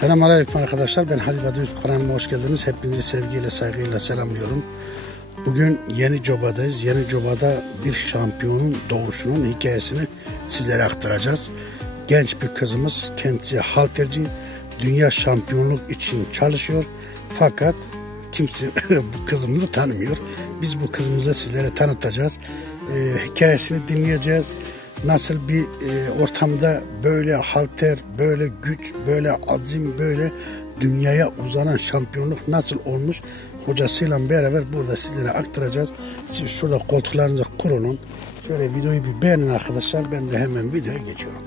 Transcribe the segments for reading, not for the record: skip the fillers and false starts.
Selamünaleyküm arkadaşlar. Ben Halil Badı YouTube kanalıma hoş geldiniz. Hepinizi sevgiyle, saygıyla selamlıyorum. Bugün Yenicoba'dayız. Yenicoba'da bir şampiyonun doğuşunun hikayesini sizlere aktaracağız. Genç bir kızımız, kendisi halterci, dünya şampiyonluk için çalışıyor. Fakat kimse bu kızımızı tanımıyor. Biz bu kızımızı sizlere tanıtacağız. Hikayesini dinleyeceğiz. Nasıl bir ortamda böyle halter, böyle güç, böyle azim, böyle dünyaya uzanan şampiyonluk nasıl olmuş, hocasıyla beraber burada sizlere aktaracağız. Siz şurada koltuklarınıza kurulun. Şöyle videoyu bir beğenin arkadaşlar. Ben de hemen videoya geçiyorum.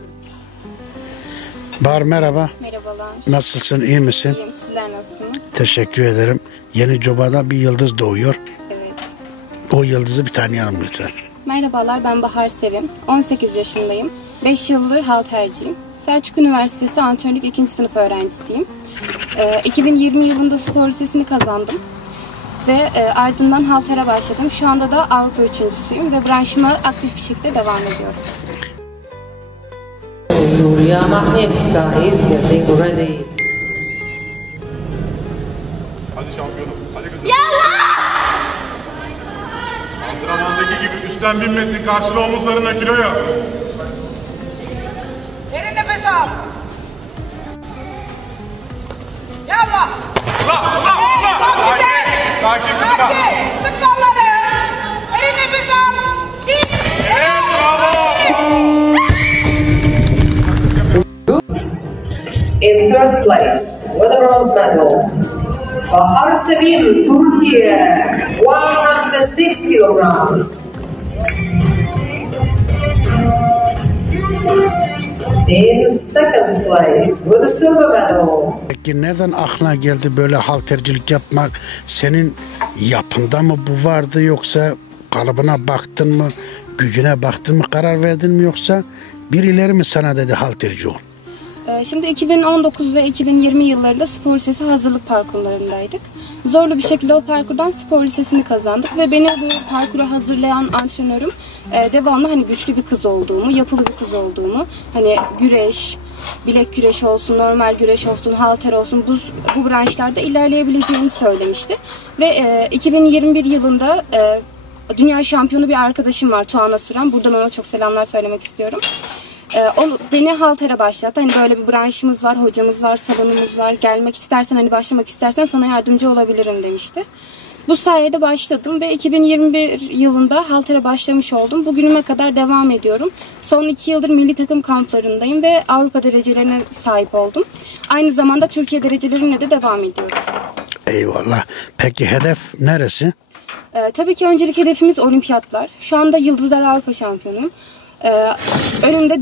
Bahar merhaba. Merhabalar. Nasılsın, iyi misin? İyiyim, sizler nasılsınız? Teşekkür ederim. Yenicoba'da bir yıldız doğuyor. Evet. O yıldızı bir tanıyalım lütfen. Merhabalar, ben Bahar Sevim. 18 yaşındayım. 5 yıldır halterciyim. Selçuk Üniversitesi Antrenörlük 2. sınıf öğrencisiyim. 2020 yılında spor lisesini kazandım. Ve ardından haltere başladım. Şu anda da Avrupa üçüncüsüyüm ve branşıma aktif bir şekilde devam ediyorum. Yulia Mahnievska is getting ready. Hadi şampiyonum, hadi kızım. Antrenmandaki gibi üstten binmesin, karşıla omuzlarına kiloya. Derin nefes al. Yallah. Allah! Sakin kızım. Sık kolları. Derin nefes al. Evet, bravo! In third place, with a bronze medal, Bahar Sevim, Turkey, 106 kilograms. In second place, with a silver medal, Peki nereden aklına geldi böyle haltercilik yapmak? Senin yapında mı bu vardı, yoksa kalıbına baktın mı, gücüne baktın mı, karar verdin mi, yoksa birileri mi sana dedi halterci ol? Şimdi 2019 ve 2020 yıllarında spor lisesi hazırlık parkurlarındaydık. Zorlu bir şekilde o parkurdan spor lisesini kazandık ve beni bu parkura hazırlayan antrenörüm devamlı hani güçlü bir kız olduğumu, yapılı bir kız olduğumu, hani güreş, bilek güreşi olsun, normal güreş olsun, halter olsun, bu branşlarda ilerleyebileceğini söylemişti. Ve 2021 yılında dünya şampiyonu bir arkadaşım var, Tuana Süren. Buradan ona çok selamlar söylemek istiyorum. O beni haltere başlattı. Hani böyle bir branşımız var, hocamız var, salonumuz var. Gelmek istersen, hani başlamak istersen sana yardımcı olabilirim demişti. Bu sayede başladım ve 2021 yılında haltere başlamış oldum. Bugünüme kadar devam ediyorum. Son 2 yıldır milli takım kamplarındayım ve Avrupa derecelerine sahip oldum. Aynı zamanda Türkiye derecelerine de devam ediyorum. Eyvallah. Peki hedef neresi? Tabii ki öncelik hedefimiz olimpiyatlar. Şu anda Yıldızlar Avrupa şampiyonuyum. Önümde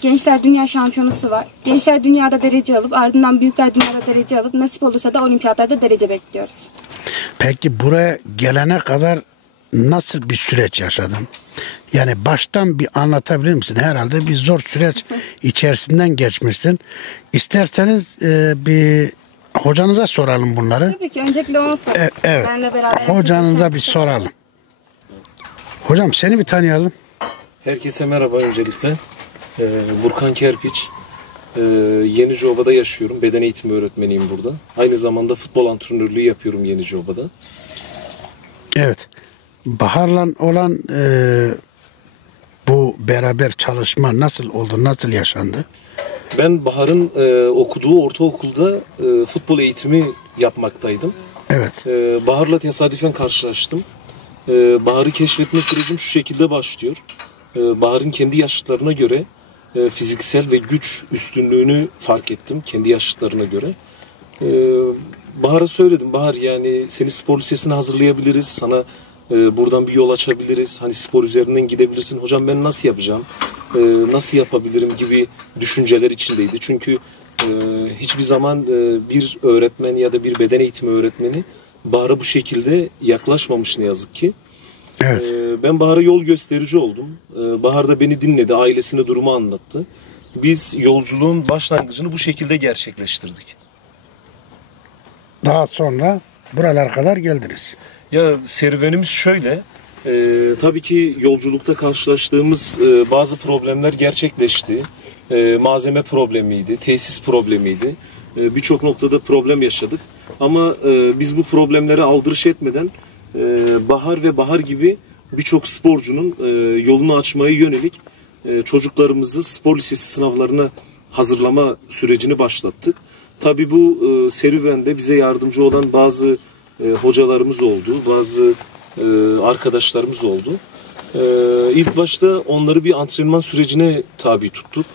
Gençler Dünya Şampiyonası var. Gençler Dünya'da derece alıp ardından Büyükler Dünya'da derece alıp nasip olursa da olimpiyatlarda derece bekliyoruz. Peki buraya gelene kadar nasıl bir süreç yaşadın? Yani baştan bir anlatabilir misin? Herhalde bir zor süreç içerisinden geçmişsin. İsterseniz bir hocanıza soralım bunları. Tabii ki öncelikle onu sorayım. Evet. Benle beraber Hocanıza bir soralım. Hocam seni bir tanıyalım. Herkese merhaba öncelikle. Burkan Kerpiç. Yenicoba'da yaşıyorum. Beden eğitimi öğretmeniyim burada. Aynı zamanda futbol antrenörlüğü yapıyorum Yenicoba'da. Evet. Bahar'la olan bu beraber çalışma nasıl oldu, nasıl yaşandı? Ben Bahar'ın okuduğu ortaokulda futbol eğitimi yapmaktaydım. Evet. Bahar'la tesadüfen karşılaştım. Bahar'ı keşfetme sürecim şu şekilde başlıyor. Bahar'ın kendi yaşıtlarına göre fiziksel ve güç üstünlüğünü fark ettim kendi yaşıtlarına göre. Bahar'a söyledim, Bahar yani seni spor lisesine hazırlayabiliriz, sana buradan bir yol açabiliriz, hani spor üzerinden gidebilirsin. Hocam ben nasıl yapacağım, nasıl yapabilirim gibi düşünceler içindeydi. Çünkü hiçbir zaman bir öğretmen ya da bir beden eğitimi öğretmeni Bahar'a bu şekilde yaklaşmamış ne yazık ki. Evet. Ben Bahar'a yol gösterici oldum. Bahar da beni dinledi, ailesine durumu anlattı. Biz yolculuğun başlangıcını bu şekilde gerçekleştirdik. Daha sonra buralara kadar geldiniz. Ya serüvenimiz şöyle, tabii ki yolculukta karşılaştığımız bazı problemler gerçekleşti. Malzeme problemiydi, tesis problemiydi. Birçok noktada problem yaşadık. Ama biz bu problemlere aldırış etmeden Bahar ve Bahar gibi birçok sporcunun yolunu açmaya yönelik çocuklarımızı spor lisesi sınavlarına hazırlama sürecini başlattık. Tabii bu serüvende bize yardımcı olan bazı hocalarımız oldu, bazı arkadaşlarımız oldu. İlk başta onları bir antrenman sürecine tabi tuttuk.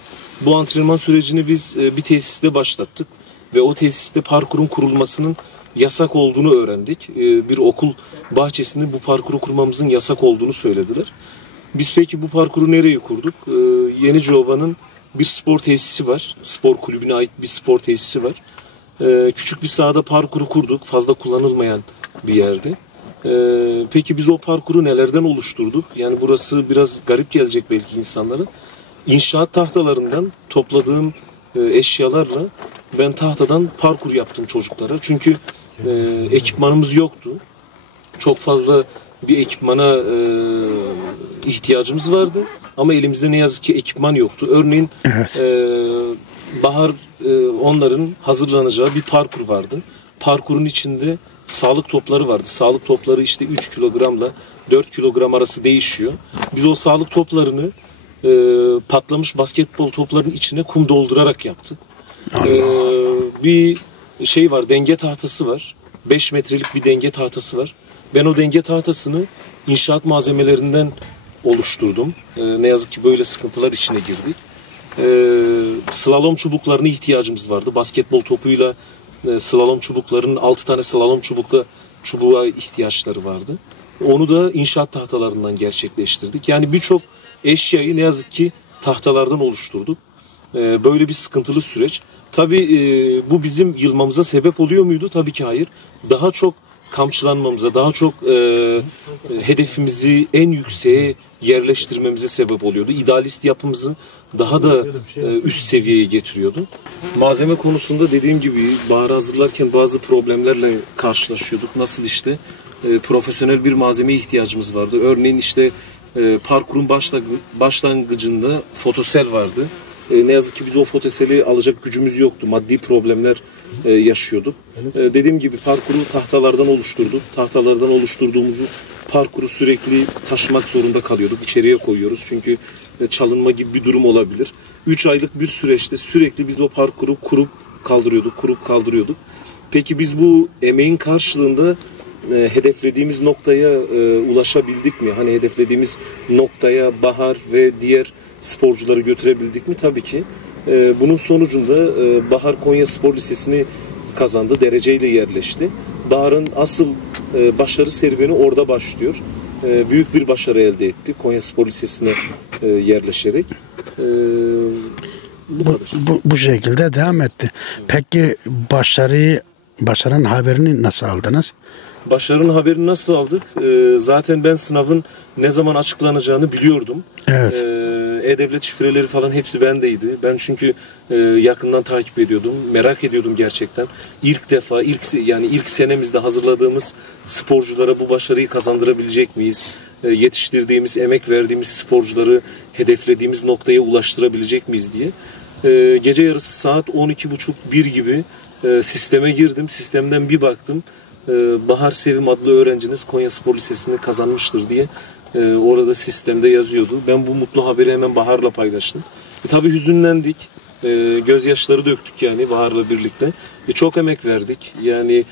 Bu antrenman sürecini biz bir tesiste başlattık ve o tesiste parkurun kurulmasının yasak olduğunu öğrendik. Bir okul bahçesinde bu parkuru kurmamızın yasak olduğunu söylediler. Biz peki bu parkuru nereye kurduk? Yeniceoba'nın bir spor tesisi var. Spor kulübüne ait bir spor tesisi var. Küçük bir sahada parkuru kurduk. Fazla kullanılmayan bir yerde. Peki biz o parkuru nelerden oluşturduk? Yani burası biraz garip gelecek belki insanlara. İnşaat tahtalarından topladığım eşyalarla ben tahtadan parkur yaptım çocuklara. Çünkü ekipmanımız yoktu. Çok fazla bir ekipmana ihtiyacımız vardı. Ama elimizde ne yazık ki ekipman yoktu. Örneğin evet. Bahar onların hazırlanacağı bir parkur vardı. Parkurun içinde sağlık topları vardı. Sağlık topları işte 3 kilogramla 4 kilogram arası değişiyor. Biz o sağlık toplarını patlamış basketbol toplarının içine kum doldurarak yaptık. Bir şey var, denge tahtası var. 5 metrelik bir denge tahtası var. Ben o denge tahtasını inşaat malzemelerinden oluşturdum. Ne yazık ki böyle sıkıntılar içine girdik. Slalom çubuklarına ihtiyacımız vardı. Basketbol topuyla slalom çubuklarının 6 tane slalom çubuğa ihtiyaçları vardı. Onu da inşaat tahtalarından gerçekleştirdik. Yani birçok eşyayı ne yazık ki tahtalardan oluşturduk. Böyle bir sıkıntılı süreç. Tabii bu bizim yılmamıza sebep oluyor muydu? Tabii ki hayır. Daha çok kamçılanmamıza, daha çok hedefimizi en yükseğe yerleştirmemize sebep oluyordu. İdealist yapımızı daha da üst seviyeye getiriyordu. Malzeme konusunda dediğim gibi Bahar'ı hazırlarken bazı problemlerle karşılaşıyorduk. Nasıl işte profesyonel bir malzemeye ihtiyacımız vardı. Örneğin işte parkurun başlangıcında fotosel vardı. Ne yazık ki biz o fotoseli alacak gücümüz yoktu. Maddi problemler yaşıyorduk. Dediğim gibi parkuru tahtalardan oluşturduk. Tahtalardan oluşturduğumuzu parkuru sürekli taşımak zorunda kalıyorduk. İçeriye koyuyoruz çünkü çalınma gibi bir durum olabilir. 3 aylık bir süreçte sürekli biz o parkuru kurup kaldırıyorduk. Peki biz bu emeğin karşılığında hedeflediğimiz noktaya ulaşabildik mi? Hani hedeflediğimiz noktaya Bahar ve diğer sporcuları götürebildik mi? Tabii ki. Bunun sonucunda Bahar Konya Spor Lisesi'ni kazandı. Dereceyle yerleşti. Bahar'ın asıl başarı serüveni orada başlıyor. Büyük bir başarı elde etti. Konya Spor Lisesi'ne yerleşerek. Bu şekilde devam etti. Peki başarının haberini nasıl aldınız? Başarının haberini nasıl aldık? Zaten ben sınavın ne zaman açıklanacağını biliyordum. Evet. E-Devlet şifreleri falan hepsi bendeydi. Ben çünkü yakından takip ediyordum. Merak ediyordum gerçekten. İlk senemizde hazırladığımız sporculara bu başarıyı kazandırabilecek miyiz? Yetiştirdiğimiz, emek verdiğimiz sporcuları hedeflediğimiz noktaya ulaştırabilecek miyiz diye. Gece yarısı saat 12.30-1 gibi sisteme girdim. Sistemden bir baktım. Bahar Sevim adlı öğrenciniz Konya Spor Lisesi'ni kazanmıştır diye orada sistemde yazıyordu. Ben bu mutlu haberi hemen Bahar'la paylaştım. Tabii hüzünlendik. Gözyaşları döktük yani Bahar'la birlikte. Çok emek verdik. Yani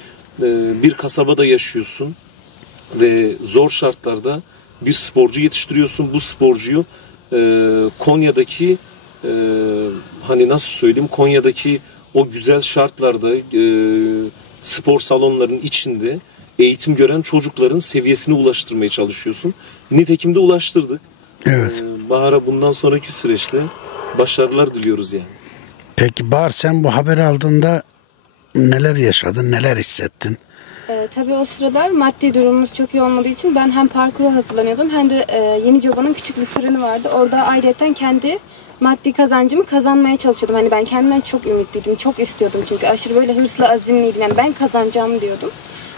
bir kasabada yaşıyorsun ve zor şartlarda bir sporcu yetiştiriyorsun. Bu sporcuyu Konya'daki hani nasıl söyleyeyim, Konya'daki o güzel şartlarda spor salonlarının içinde eğitim gören çocukların seviyesine ulaştırmaya çalışıyorsun. Nitekim de ulaştırdık. Evet. Bahar'a bundan sonraki süreçte başarılar diliyoruz yani. Peki Bahar, sen bu haberi aldığında neler yaşadın, neler hissettin? Tabii o sıralar maddi durumumuz çok iyi olmadığı için ben hem parkura hazırlanıyordum hem de Yeniceoba'nın küçük bir fırını vardı. Orada ayrıyeten kendi maddi kazancımı kazanmaya çalışıyordum. Hani ben kendimden çok ümitliydim, çok istiyordum çünkü aşırı böyle hırslı, azimliydim. Yani ben kazanacağım diyordum.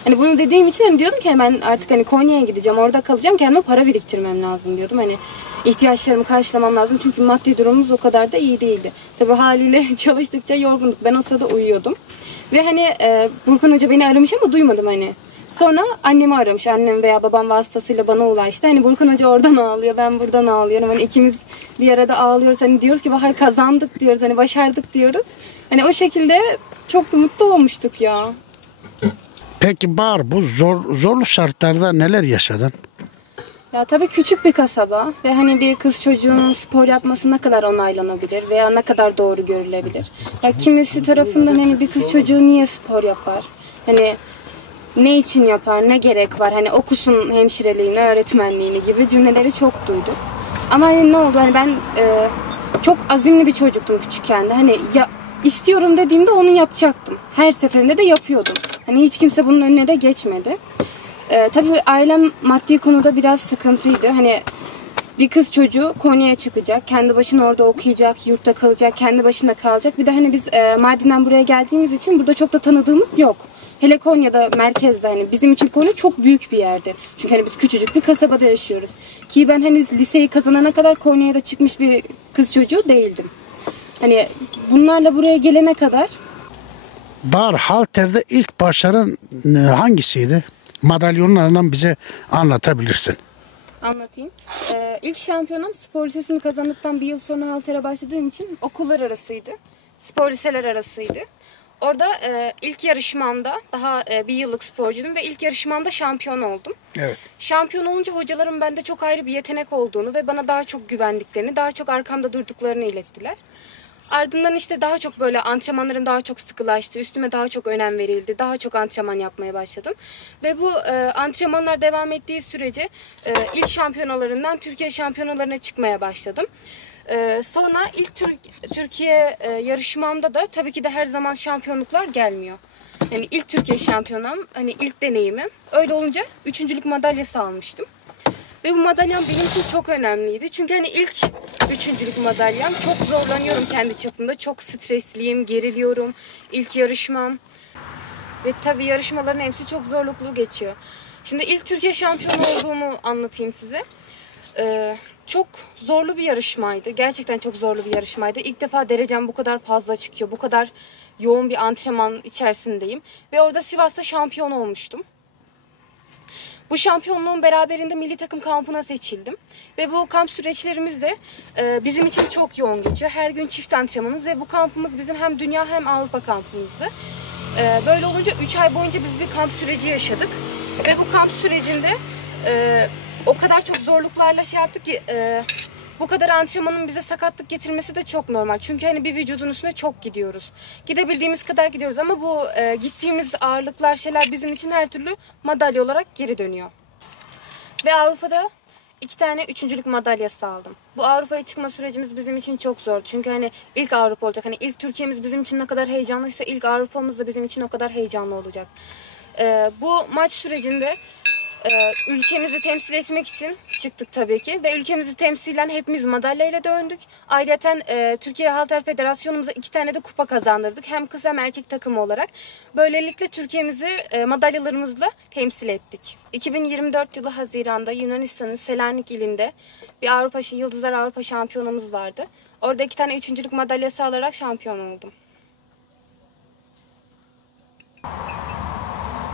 Hani bunu dediğim için hani diyordum ki ben artık hani Konya'ya gideceğim, orada kalacağım, kendime para biriktirmem lazım diyordum. Hani ihtiyaçlarımı karşılamam lazım. Çünkü maddi durumumuz o kadar da iyi değildi. Tabii haliyle çalıştıkça yorgunduk. Ben o sırada uyuyordum. Ve hani Burkan Hoca beni aramış ama duymadım hani. Sonra annemi aramış. Annem veya babam vasıtasıyla bana ulaştı. Hani Burkan Hoca oradan ağlıyor, ben buradan ağlıyorum. Hani ikimiz bir arada ağlıyoruz. Hani diyoruz ki Bahar kazandık diyoruz. Hani başardık diyoruz. Hani o şekilde çok mutlu olmuştuk ya. Peki Bahar, bu zorlu şartlarda neler yaşadın? Ya tabii küçük bir kasaba ve hani bir kız çocuğunun spor yapması ne kadar onaylanabilir veya ne kadar doğru görülebilir? Ya kimisi tarafından hani bir kız çocuğu niye spor yapar? Hani ne için yapar, ne gerek var? Hani okusun hemşireliğini, öğretmenliğini gibi cümleleri çok duyduk. Ama hani ne oldu? Hani ben çok azimli bir çocuktum küçükken de. Hani ya istiyorum dediğimde onu yapacaktım. Her seferinde de yapıyordum. Hani hiç kimse bunun önüne de geçmedi. Tabii ailem maddi konuda biraz sıkıntıydı. Hani bir kız çocuğu Konya'ya çıkacak, kendi başına orada okuyacak, yurtta kalacak, kendi başına kalacak. Bir de hani biz Mardin'den buraya geldiğimiz için burada çok da tanıdığımız yok. Hele Konya'da merkezde hani bizim için Konya çok büyük bir yerdi. Çünkü hani biz küçücük bir kasabada yaşıyoruz. Ki ben hani liseyi kazanana kadar Konya'ya da çıkmış bir kız çocuğu değildim. Hani bunlarla buraya gelene kadar. Bahar, halterde ilk başarın hangisiydi? Madalyonlarından bize anlatabilirsin. Anlatayım. İlk şampiyonam spor lisesini kazandıktan bir yıl sonra haltere başladığım için okullar arasıydı. Spor liseler arasıydı. Orada ilk yarışmamda daha bir yıllık sporcuydum ve ilk yarışmamda şampiyon oldum. Evet. Şampiyon olunca hocalarım bende çok ayrı bir yetenek olduğunu ve bana daha çok güvendiklerini, daha çok arkamda durduklarını ilettiler. Ardından işte daha çok böyle antrenmanlarım daha çok sıkılaştı. Üstüme daha çok önem verildi. Daha çok antrenman yapmaya başladım. Ve bu antrenmanlar devam ettiği sürece il şampiyonalarından Türkiye şampiyonalarına çıkmaya başladım. Sonra ilk Türkiye yarışmamda da tabii ki de her zaman şampiyonluklar gelmiyor. Yani ilk Türkiye şampiyonam, hani ilk deneyimim. Öyle olunca üçüncülük madalyası almıştım. Ve bu madalyam benim için çok önemliydi. Çünkü hani ilk üçüncülük madalyam, çok zorlanıyorum kendi çapımda. Çok stresliyim, geriliyorum. İlk yarışmam. Ve tabii yarışmaların hepsi çok zorluklu geçiyor. Şimdi ilk Türkiye şampiyonu olduğumu anlatayım size. Çok zorlu bir yarışmaydı. Gerçekten çok zorlu bir yarışmaydı. İlk defa derecem bu kadar fazla çıkıyor. Bu kadar yoğun bir antrenman içerisindeyim. Ve orada Sivas'ta şampiyon olmuştum. Bu şampiyonluğun beraberinde milli takım kampına seçildim. Ve bu kamp süreçlerimiz de bizim için çok yoğun geçiyor. Her gün çift antrenmanımız ve bu kampımız bizim hem dünya hem Avrupa kampımızdı. Böyle olunca 3 ay boyunca biz bir kamp süreci yaşadık. Ve bu kamp sürecinde o kadar çok zorluklarla şey yaptık ki bu kadar antrenmanın bize sakatlık getirmesi de çok normal. Çünkü hani bir vücudun üstüne çok gidiyoruz. Gidebildiğimiz kadar gidiyoruz ama bu gittiğimiz ağırlıklar, şeyler bizim için her türlü madalya olarak geri dönüyor. Ve Avrupa'da 2 tane üçüncülük madalyası aldım. Bu Avrupa'ya çıkma sürecimiz bizim için çok zor. Çünkü hani ilk Avrupa olacak. Hani ilk Türkiye'miz bizim için ne kadar heyecanlıysa ilk Avrupa'mız da bizim için o kadar heyecanlı olacak. Bu maç sürecinde ülkemizi temsil etmek için çıktık tabii ki ve ülkemizi temsilen hepimiz madalyayla döndük. Ayrıca Türkiye Halter Federasyonumuza 2 tane de kupa kazandırdık. Hem kız hem erkek takımı olarak. Böylelikle Türkiye'mizi madalyalarımızla temsil ettik. 2024 yılı Haziran'da Yunanistan'ın Selanik ilinde bir Yıldızlar Avrupa şampiyonamız vardı. Orada 2 tane üçüncülük madalyası alarak şampiyon oldum.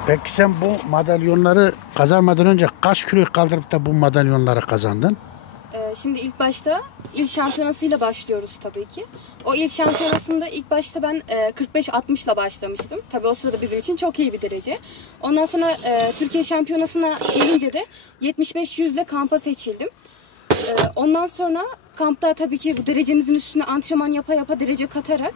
Peki sen bu madalyonları kazanmadan önce kaç kiloyu kaldırıp da bu madalyonları kazandın? Şimdi ilk başta il şampiyonasıyla başlıyoruz tabii ki. O il şampiyonasında ilk başta ben 45-60 ile başlamıştım. Tabii o sırada bizim için çok iyi bir derece. Ondan sonra Türkiye şampiyonasına gelince de 75-100 ile kampa seçildim. Ondan sonra kampta tabii ki bu derecemizin üstüne antrenman yapa derece katarak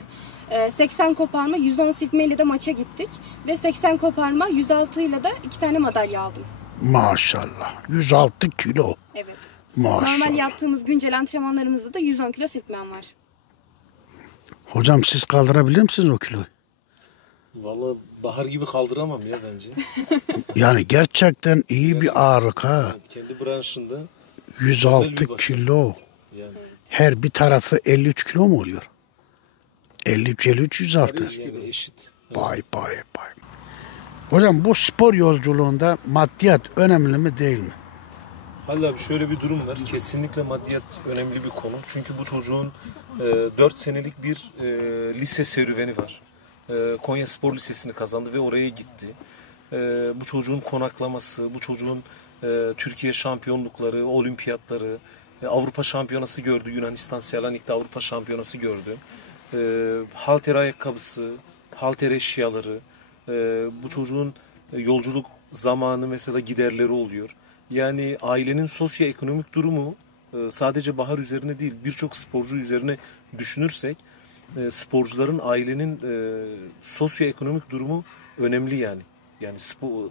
80 koparma 110 silkme ile de maça gittik. Ve 80 koparma 106 ile de 2 tane madalya aldım. Maşallah. 106 kilo. Evet. Maşallah. Normal yaptığımız güncel antrenmanlarımızda da 110 kilo silkmem var. Hocam siz kaldırabilir misiniz o kiloyu? Vallahi Bahar gibi kaldıramam ya bence. Yani gerçekten iyi bir ağırlık ha. Evet, kendi branşında 106 kilo. yani. Her bir tarafı 53 kilo mu oluyor? 53 106. Yani eşit. Bay. Hocam bu spor yolculuğunda maddiyat önemli mi değil mi? Halil abi şöyle bir durum var. Kesinlikle maddiyat önemli bir konu. Çünkü bu çocuğun 4 senelik bir lise serüveni var. Konya Spor Lisesi'ni kazandı ve oraya gitti. Bu çocuğun konaklaması, bu çocuğun Türkiye şampiyonlukları, olimpiyatları, Avrupa şampiyonası gördü. Yunanistan Selanik'te Avrupa şampiyonası gördü. Halter ayakkabısı, halter eşyaları, bu çocuğun yolculuk zamanı mesela giderleri oluyor. Yani ailenin sosyoekonomik durumu sadece Bahar üzerine değil birçok sporcu üzerine düşünürsek sporcuların ailenin sosyoekonomik durumu önemli yani. Yani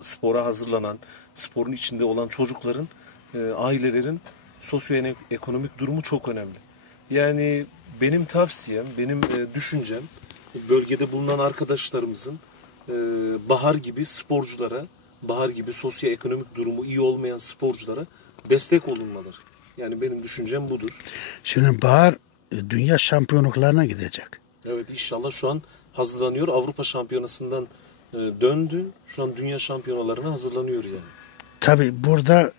spora hazırlanan, sporun içinde olan çocukların, ailelerin sosyoekonomik durumu çok önemli. Yani benim tavsiyem, benim düşüncem bölgede bulunan arkadaşlarımızın Bahar gibi sporculara, Bahar gibi sosyoekonomik durumu iyi olmayan sporculara destek olunmaları. Yani benim düşüncem budur. Şimdi Bahar dünya şampiyonluklarına gidecek. Evet inşallah şu an hazırlanıyor. Avrupa şampiyonasından döndü. Şu an dünya şampiyonalarına hazırlanıyor yani. Tabii burada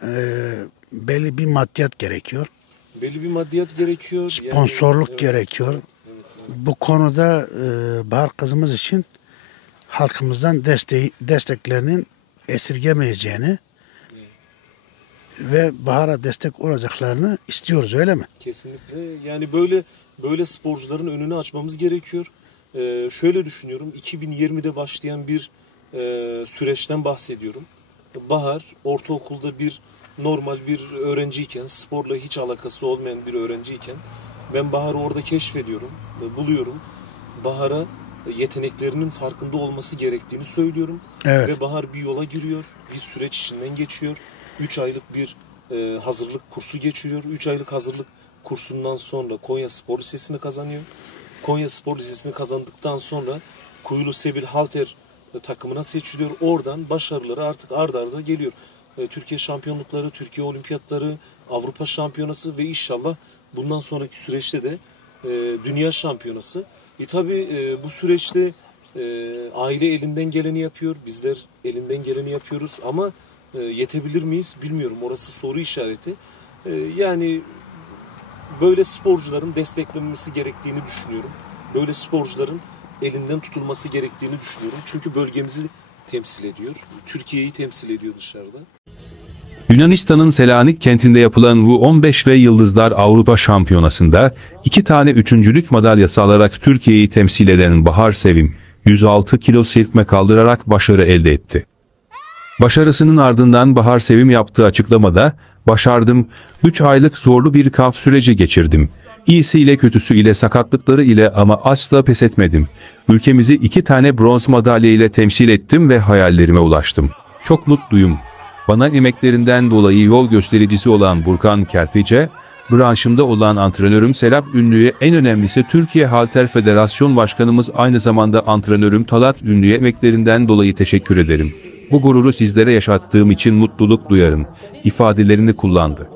belli bir maddiyat gerekiyor. Belli bir maddiyat gerekiyor. Sponsorluk yani, gerekiyor. Evet. Bu konuda Bahar kızımız için halkımızdan desteklerinin esirgemeyeceğini ve Bahar'a destek olacaklarını istiyoruz, öyle mi? Kesinlikle. Yani böyle sporcuların önünü açmamız gerekiyor. Şöyle düşünüyorum. 2020'de başlayan bir süreçten bahsediyorum. Bahar ortaokulda normal bir öğrenciyken, sporla hiç alakası olmayan bir öğrenciyken ben Bahar'ı orada keşfediyorum, buluyorum. Bahar'a yeteneklerinin farkında olması gerektiğini söylüyorum. Evet. Ve Bahar bir yola giriyor, bir süreç içinden geçiyor. 3 aylık bir hazırlık kursu geçiriyor. 3 aylık hazırlık kursundan sonra Konya Spor Lisesi'ni kazanıyor. Konya Spor Lisesi'ni kazandıktan sonra Kuyulu Sebil Halter takımına seçiliyor. Oradan başarıları artık arda arda geliyor. Türkiye şampiyonlukları, Türkiye olimpiyatları, Avrupa şampiyonası ve inşallah bundan sonraki süreçte de dünya şampiyonası. Tabii bu süreçte aile elinden geleni yapıyor. Bizler elinden geleni yapıyoruz ama yetebilir miyiz bilmiyorum. Orası soru işareti. Yani böyle sporcuların desteklenmesi gerektiğini düşünüyorum. Böyle sporcuların elinden tutulması gerektiğini düşünüyorum. Çünkü bölgemizi temsil ediyor. Türkiye'yi temsil ediyor dışarıda. Yunanistan'ın Selanik kentinde yapılan U15 ve Yıldızlar Avrupa Şampiyonası'nda 2 tane üçüncülük madalyası alarak Türkiye'yi temsil eden Bahar Sevim, 106 kilo silkme kaldırarak başarı elde etti. Başarısının ardından Bahar Sevim yaptığı açıklamada, "Başardım, 3 aylık zorlu bir kamp süreci geçirdim. İyisiyle kötüsüyle sakatlıkları ile ama asla pes etmedim. Ülkemizi 2 tane bronz madalya ile temsil ettim ve hayallerime ulaştım. Çok mutluyum." Bana emeklerinden dolayı yol göstericisi olan Burkan Kerpiç'e, branşımda olan antrenörüm Serap Ünlü'ye, en önemlisi Türkiye Halter Federasyon Başkanımız aynı zamanda antrenörüm Talat Ünlü'ye emeklerinden dolayı teşekkür ederim. Bu gururu sizlere yaşattığım için mutluluk duyarım ifadelerini kullandı.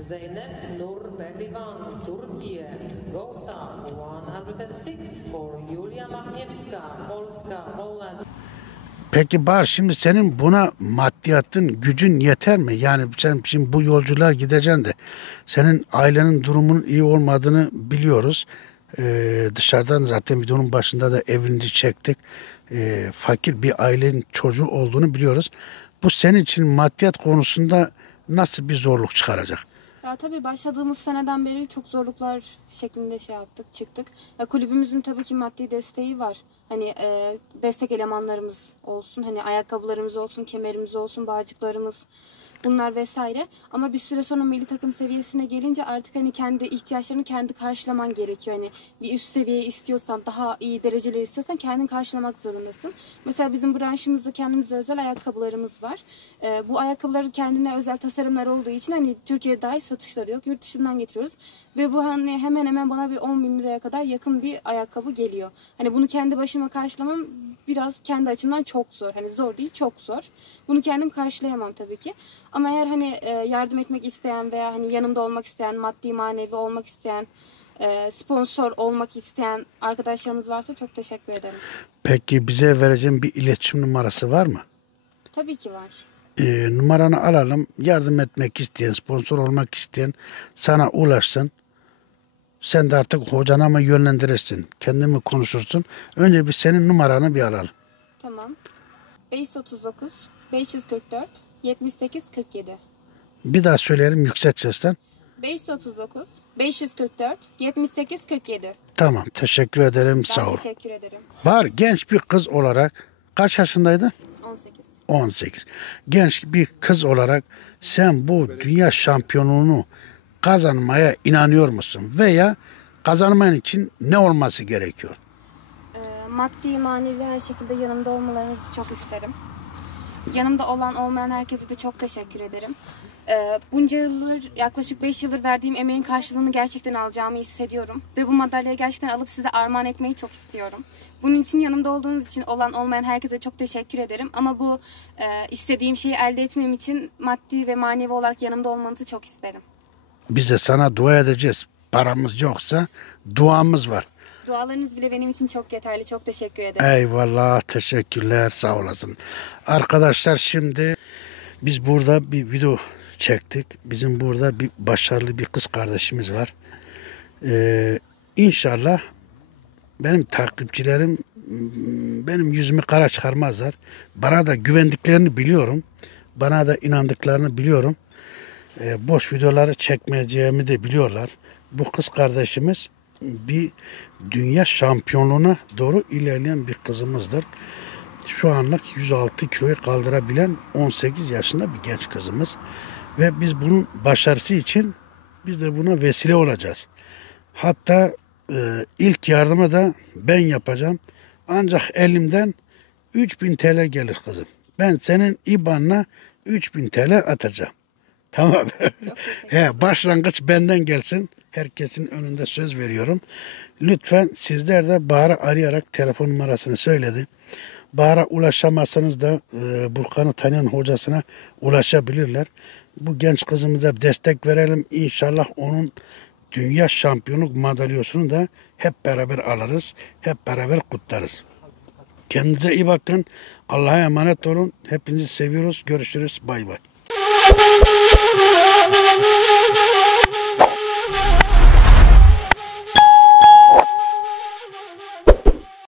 Zeynep Nur Belivan, Türkiye. Gosa 106 for Julia Magniewska, Polska, Holland. Peki Bahar, şimdi senin buna maddiyatın, gücün yeter mi? Yani sen şimdi bu yolculuğa gideceksin de senin ailenin durumunun iyi olmadığını biliyoruz. Dışarıdan zaten videonun başında da evinizi çektik. Fakir bir ailenin çocuğu olduğunu biliyoruz. Bu senin için maddiyat konusunda nasıl bir zorluk çıkaracak? Ya tabii başladığımız seneden beri çok zorluklar şeklinde çıktık. Ya kulübümüzün tabii ki maddi desteği var. Hani destek elemanlarımız olsun, hani ayakkabılarımız olsun, kemerimiz olsun, bağcıklarımız, bunlar vesaire. Ama bir süre sonra milli takım seviyesine gelince artık hani kendi ihtiyaçlarını kendi karşılaman gerekiyor. Hani bir üst seviye istiyorsan, daha iyi dereceler istiyorsan kendin karşılamak zorundasın. Mesela bizim branşımızda kendimize özel ayakkabılarımız var. Bu ayakkabıların kendine özel tasarımlar olduğu için hani Türkiye'de dahi satışları yok. Yurt dışından getiriyoruz. Ve bu hani hemen hemen bana bir 10.000 liraya kadar yakın bir ayakkabı geliyor. Hani bunu kendi başıma karşılamam biraz kendi açımdan çok zor. Hani zor değil, çok zor. Bunu kendim karşılayamam tabii ki. Ama eğer hani yardım etmek isteyen veya hani yanımda olmak isteyen, maddi manevi olmak isteyen sponsor olmak isteyen arkadaşlarımız varsa çok teşekkür ederim. Peki bize vereceğin bir iletişim numarası var mı? Tabii ki var. Numaranı alalım. Yardım etmek isteyen, sponsor olmak isteyen sana ulaşsın. Sen de artık hocana mı yönlendirirsin? Kendin mi konuşursun? Önce bir senin numaranı bir alalım. Tamam. 539 544 78 47. Bir daha söyleyelim yüksek sesten. 539 544 78 47. Tamam, teşekkür ederim. Ben Sağ ol. teşekkür ederim. Var genç bir kız olarak kaç yaşındaydın? 18. 18. Genç bir kız olarak sen bu dünya şampiyonluğunu kazanmaya inanıyor musun? Veya kazanman için ne olması gerekiyor? Maddi, manevi her şekilde yanımda olmalarınızı çok isterim. Yanımda olan olmayan herkese de çok teşekkür ederim. Bunca yıldır, yaklaşık 5 yıldır verdiğim emeğin karşılığını gerçekten alacağımı hissediyorum. Ve bu madalyayı gerçekten alıp size armağan etmeyi çok istiyorum. Bunun için yanımda olduğunuz için olan olmayan herkese çok teşekkür ederim. Ama bu istediğim şeyi elde etmem için maddi ve manevi olarak yanımda olmanızı çok isterim. Biz de sana dua edeceğiz. Paramız yoksa duamız var. Dualarınız bile benim için çok yeterli. Çok teşekkür ederim. Eyvallah, teşekkürler, sağ olasın. Arkadaşlar şimdi biz burada bir video çektik. Bizim burada bir başarılı bir kız kardeşimiz var. İnşallah benim takipçilerim benim yüzümü kara çıkarmazlar. Bana da güvendiklerini biliyorum. Bana da inandıklarını biliyorum. Boş videoları çekmeyeceğimi de biliyorlar. Bu kız kardeşimiz bir dünya şampiyonluğuna doğru ilerleyen bir kızımızdır. Şu anlık 106 kiloyu kaldırabilen 18 yaşında bir genç kızımız. Ve biz bunun başarısı için biz de buna vesile olacağız. Hatta ilk yardımı da ben yapacağım. Ancak elimden 3000 TL gelir kızım. Ben senin IBAN'ına 3000 TL atacağım. Tamam. Başlangıç benden gelsin. Herkesin önünde söz veriyorum. Lütfen sizler de Bahar'ı arayarak telefon numarasını söyledi. Bahar'a ulaşamazsanız da Burkan'ı tanıyan hocasına ulaşabilirler. Bu genç kızımıza destek verelim. İnşallah onun dünya şampiyonluk madalyosunu da hep beraber alırız. Hep beraber kutlarız. Kendinize iyi bakın. Allah'a emanet olun. Hepinizi seviyoruz. Görüşürüz. Bay bay.